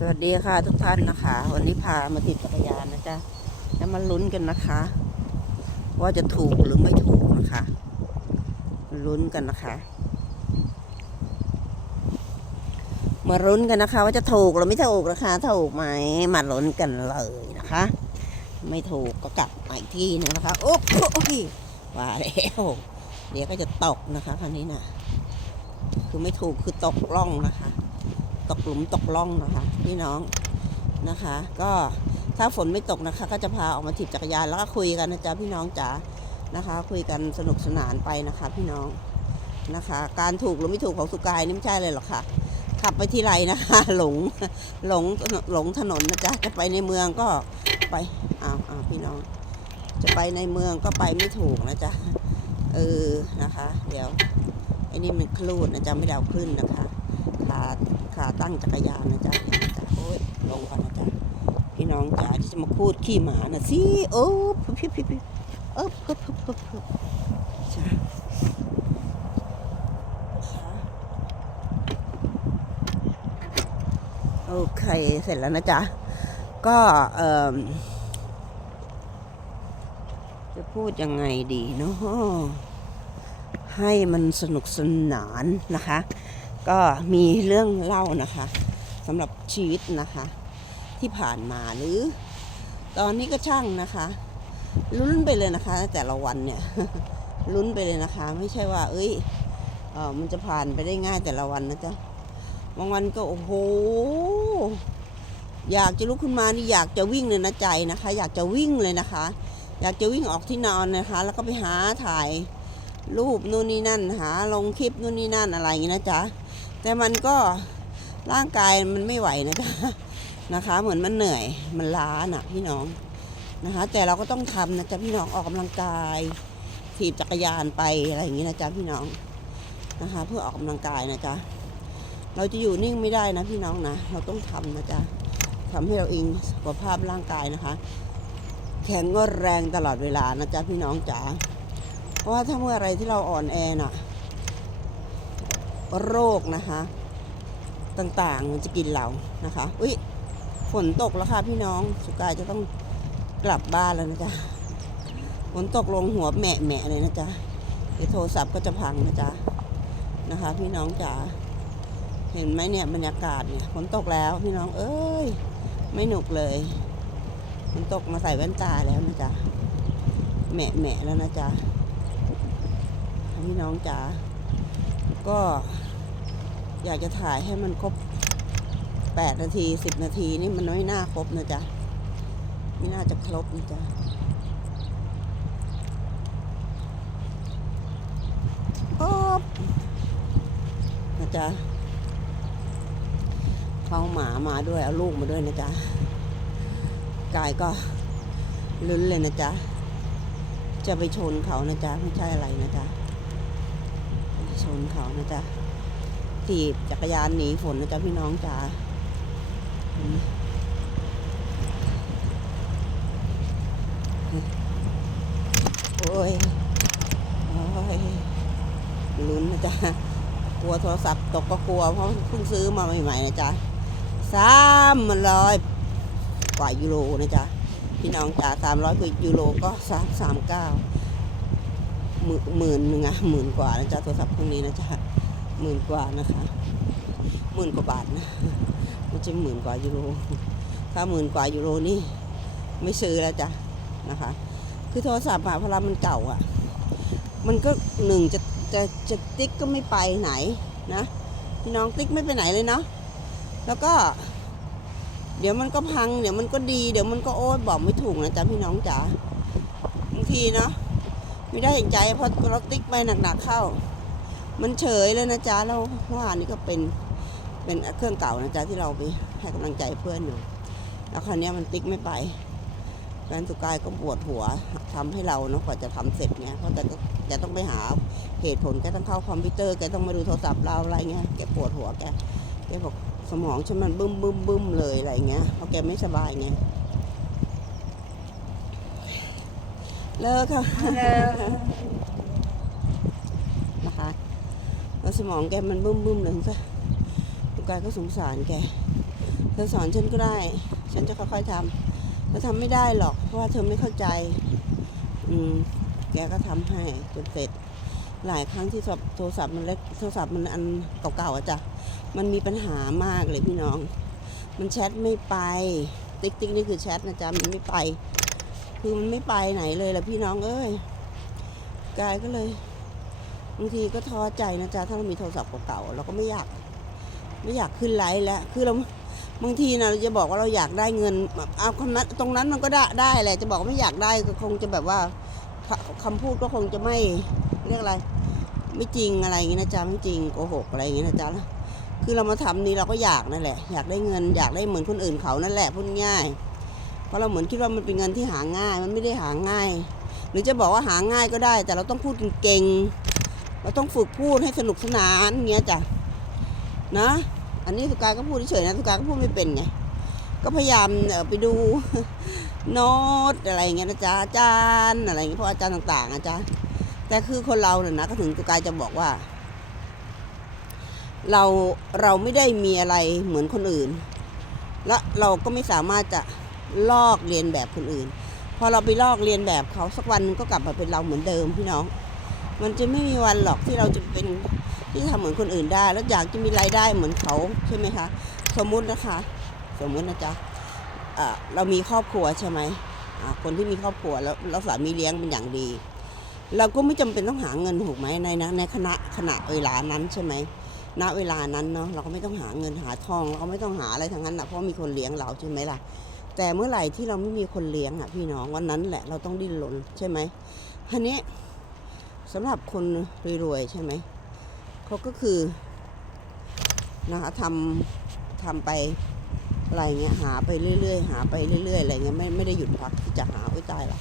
สวัสดีค่ะทุกท่านนะคะ วันนี้พามาติดจักรยานนะจ๊ะแล้วมาลุ้นกันนะคะ ว่าจะถูกหรือไม่ถูกนะคะลุ้นกันนะคะ มาลุ้นกันนะคะ ว่าจะถูกหรือไม่ถูกนะคะถูกไหมมาลุ้นกันเลยนะคะ ไม่ถูกก็กลับมาอีกที่หนึงนะคะ โอ้โหว่าแล้วเดี๋ยวก็จะตกนะคะคราวนี้น่ะ คือไม่ถูกคือตกล่องนะคะ ตกหลุมตกล่องนะคะพี่น้องนะคะ ก็ถ้าฝนไม่ตกนะคะ ก็จะพาออกมาถีบจักรยานแล้วก็คุยกันนะจ๊ะพี่น้องจ๋านะคะ คุยกันสนุกสนานไปนะคะ พี่น้องนะคะ การถูกหรือไม่ถูกของสุกายนี่ไม่ใช่เลยหรอกค่ะขับไปที่ไรนะคะหลงหลงหลงถนนนะจ๊ะจะไปในเมืองก็ไปอ้าวอ้าวพี่น้อง จะไปในเมืองก็ไปไม่ถูกนะจ๊ะเออนะคะ เดี๋ยวไอ้นี่มันคลูดนะจ๊ะไม่ไดาขึ้นนะคะขาด ขาตั้งจักรยานนะจ๊ะจ๊ะโอ้ยลงก่อนนะจ๊ะพี่น้องจ๋าที่จะมาคูดขี้หมานะสิโอ้พี่พี่พี่เออปึ๊บปึ๊บปึ๊บปึ๊บจ้ะนะคะโอเคเสร็จแล้วนะจ๊ะ ก็เอ่อจะพูดยังไงดีเนาะให้มันสนุกสนานนะคะ ก็มีเรื่องเล่านะคะสำหรับชีวิตนะคะ ที่ผ่านมาหรือ ตอนนี้ก็ช่างนะคะลุ้นไปเลยนะคะ แต่ละวันเนี่ยลุ้นไปเลยนะคะ ไม่ใช่ว่า เอ้ยเออมันจะผ่านไปได้ง่ายแต่ละวันนะจ๊ะบางวันก็โอ้โหอยากจะลุกขึ้นมานี่อยากจะวิ่งเลยนะใจนะคะ อยากจะวิ่งเลยนะคะ อยากจะวิ่งออกที่นอนนะคะ แล้วก็ไปหาถ่ายรูปนู่นนี่นั่นหาลงคลิปนู่นนี่นั่นอะไรอย่างนี้นะจ๊ะ แต่มันก็ร่างกายมันไม่ไหวนะจ๊ะนะคะ เหมือนมันเหนื่อยมันล้าหน่ะพี่น้องนะคะ แต่เราก็ต้องทำนะจ๊ะพี่น้องออกกำลังกายถีบจักรยานไปอะไรอย่างนี้นะจ๊ะพี่น้องนะคะ เพื่อออกกำลังกายนะจ๊ะเราจะอยู่นิ่งไม่ได้นะพี่น้องนะเราต้องทำนะจ๊ะทำให้เราเองสุขภาพร่างกายนะคะ แข็งแรงตลอดเวลานะจ๊ะพี่น้องจ๋าเพราะว่าถ้าเมื่อไรที่เราอ่อนแอน่ะ โรคนะคะ ต่างๆมันจะกินเรานะคะ อุ้ยฝนตกแล้วค่ะพี่น้องสุกายจะต้องกลับบ้านแล้วนะจ๊ะฝนตกลงหัวแหมะแหมะเลยนะจ๊ะเดี๋ยวโทรศัพท์ก็จะพังนะจ๊ะนะคะ พี่น้องจ๋าเห็นไหมเนี่ยบรรยากาศเนี่ยฝนตกแล้วพี่น้องเอ้ยไม่หนุกเลยฝนตกมาใส่แว่นตาแล้วนะจ๊ะแหมะแหมะแล้วนะจ๊ะพี่น้องจ๋า ก็อยากจะถ่ายให้มันครบแปดนาทีสิบนาทีนี่มันไม่น่าครบนะจ๊ะ ไม่น่าจะครบนะจ๊ะครบนะจ๊ะเขาหมามาด้วย เอาลูกมาด้วยนะจ๊ะกายก็ลุ้นเลยนะจ๊ะ จะไปชนเขานะจ๊ะ ไม่ใช่อะไรนะจ๊ะ ชนเขานะจ๊ะถีบจักรยานหนีฝนนะจ๊ะพี่น้องจ๋าโอ้ย โอ้ย ลุ้นนะจ๊ะ กลัวโทรศัพท์ตกก็กลัว เพราะเพิ่งซื้อมาใหม่ๆนะจ๊ะสามร้อยกว่ายูโรนะจ๊ะ พี่น้องจ๋าสามร้อยกว่ายูโรก็สามสามเก้า หมื่นหนหนึ่งอะหมื่นกว่านะจ๊ะโทรศัพท์พวกนี้นะจ๊ะหมื่นกว่านะคะหมื่นกว่าบาทนะไม่ใช่หมื่นกว่ายูโรถ้าหมื่นกว่ายูโรนี่ไม่ซื้อแล้วจ้ะนะคะ คือโทรศัพท์อะพรามันเก่าอะมันก็หนึ่งจะจะจะติ๊กก็ไม่ไปไหนนะพี่น้องติ๊กไม่ไปไหนเลยเนาะแล้วก็ เดี๋ยวมันก็พัง เดี๋ยวมันก็ดี เดี๋ยวมันก็โอ๊ยบอกไม่ถูกนะจ๊ะพี่น้องจ๋าบางทีเนาะ ไม่ได้เห็นใจเพราะเราติ๊กไปหนักๆเข้า มันเฉยเลยนะจ๊ะแล้วว่านี่ก็เป็นเป็นเครื่องเก่านะจ๊ะที่เราไปให้กำลังใจเพื่อนอยู่แล้วคราวนี้มันติ๊กไม่ไปแฟนสุกายก็ปวดหัวทำให้เราเนาะกว่าจะทำเสร็จเนี่ยเพราะแต่ก็แกต้องไปหาเหตุผลแกต้องเข้าคอมพิวเตอร์แกต้องมาดูโทรศัพท์เราอะไรเงี้ยแกปวดหัวแกแกบอกสมองฉันมันบึ้มบึ้มบึ้มเลยอะไรเงี้ยเพราะแกไม่สบายไง เลิกค่ะนะคะแล้วสมองแกมันบึ้มบึ้มเลยซะลูกกายก็สงสารแก เธอสอนฉันก็ได้ ฉันจะค่อยๆทำเธอทำไม่ได้หรอก เพราะว่าเธอไม่เข้าใจ อืม แกก็ทำให้จนเสร็จ หลายครั้งที่โทรศัพท์มันเล็ก โทรศัพท์มันอันเก่าๆอะจ้ะ มันมีปัญหามากเลยพี่น้อง มันแชทไม่ไป ติ๊กติ๊กนี่คือแชทนะจ๊ะ มันไม่ไป คือมันไม่ไปไหนเลยล่ะพี่น้องเอ้ยกายก็เลยบางทีก็ท้อใจนะจ๊ะถ้าเรามีโทรศัพท์เก่าๆเราก็ไม่อยาก ไม่อยากขึ้นไลฟ์แล้วคือเราบางทีนะเราจะบอกว่าเราอยากได้เงินเอาคำนั้นตรงนั้นมันก็ได้ได้แหละจะบอกว่าไม่อยากได้ก็คงจะแบบว่าคคำพูดก็คงจะไม่เรียกอะไร ไม่จริงอะไรอย่างงี้นะจ๊ะไม่จริงโกหกอะไรอย่างงี้นะจ๊ะคือเรามาทำนี้เราก็อยากนั่นแหละ อยากได้เงินอยากได้เหมือนคนอื่นเขานั่นแหละพูดง่าย เพราะเราเหมือนคิดว่ามันเป็นเงินที่หาง่าย มันไม่ได้หาง่าย หรือจะบอกว่าหาง่ายก็ได้ แต่เราต้องพูดเก่งๆเราต้องฝึกพูดให้สนุกสนานเงี้ยจ้ะนะอันนี้สุกาก็พูดเฉยนะสุกาก็พูดไม่เป็นไงก็พยายามไปดูโน้ตอะไรเงี้ยนะจ๊ะอาจารย์อะไรเงี้ยเพราะอาจารย์ต่างๆอาจารย์แต่คือคนเราเนี่ยนะก็ถึงสุกายจะบอกว่า เราเราไม่ได้มีอะไรเหมือนคนอื่น และเราก็ไม่สามารถจะ ลอกเรียนแบบคนอื่น พอเราไปลอกเรียนแบบเขาสักวันก็กลับมาเป็นเราเหมือนเดิมพี่น้อง มันจะไม่มีวันหรอกที่เราจะเป็นที่ทำเหมือนคนอื่นได้ แล้วอยากจะมีรายได้เหมือนเขาใช่ไหมคะ สมมุตินะคะ สมมุตินะจ๊ะเรามีครอบครัวใช่ไหมคนที่มีครอบครัวแล้วแล้วสามีเลี้ยงเป็นอย่างดี เราก็ไม่จำเป็นต้องหาเงินถูกไหมในนะในขณะขณะเวลานั้นใช่ไหมณเวลานั้นเนาะเราก็ไม่ต้องหาเงินหาทอง เราก็ไม่ต้องหาอะไรทั้งนั้นนะเพราะมีคนเลี้ยงเราใช่ไหมล่ะ แต่เมื่อไหร่ที่เราไม่มีคนเลี้ยงอะพี่น้องวันนั้นแหละเราต้องดิ้นรนใช่ไหมทีนี้สำหรับคนรวยๆใช่ไหมเขาก็คือนะคะทำทำไปอะไรเงี้ยหาไปเรื่อยๆ หาไปเรื่อยๆอะไรเงี้ยไม่ไม่ได้หยุดพักที่จะหาอุ้ยตายละ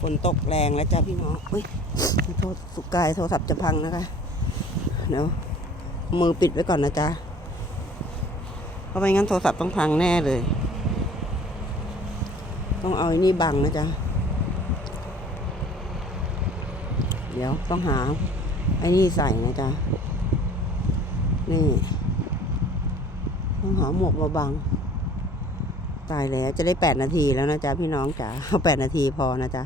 ฝนตกแรงแล้วจ้าพี่น้องอุ้ยโทษสุกกายโทรศัพท์จะพังนะคะเดี๋ยวมือปิดไว้ก่อนนะจ๊ะเพราะไม่งั้นโทรศัพท์ต้องพังแน่เลย ต้องเอาไอ้นี่บังนะจ๊ะ เดี๋ยวต้องหาไอ้นี่ใส่นะจ๊ะ นี่ ต้องหาหมวกมาบัง ตายแล้วจะได้แปดนาทีแล้วนะจ๊ะพี่น้องจ๋าเอาแปดนาทีพอนะจ๊ะ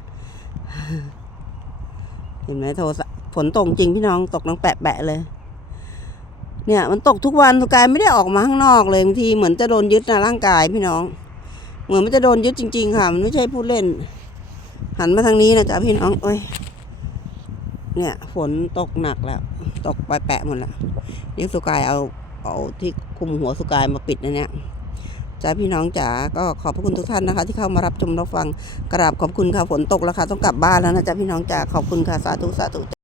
เห็นไหมโทรศัพท์ฝนตกจริงพี่น้องตกน้องแปะแปะเลย เนี่ย มันตกทุกวันทุกกายไม่ได้ออกมาข้างนอกเลยบางทีเหมือนจะโดนยึดนะร่างกายพี่น้อง เหมือนมันจะโดนยึดจริง ๆ ค่ะ มันไม่ใช่พูดเล่น หันมาทางนี้นะจ๊ะพี่น้องโอ้ยเนี่ย ฝนตกหนักแล้ว ตกไปแปะหมดแล้วเดี๋ยวสุกายเอาเอาที่คุมหัวสุกายมาปิดนะเนี่ยจ้าพี่น้องจ๋าก็ขอบพระคุณทุกท่านนะคะ ที่เข้ามารับชมรับฟังกราบขอบคุณค่ะฝนตกแล้วค่ะต้องกลับบ้านแล้วนะจ๊ะพี่น้องจ๋าขอบคุณค่ะสาธุสาธุ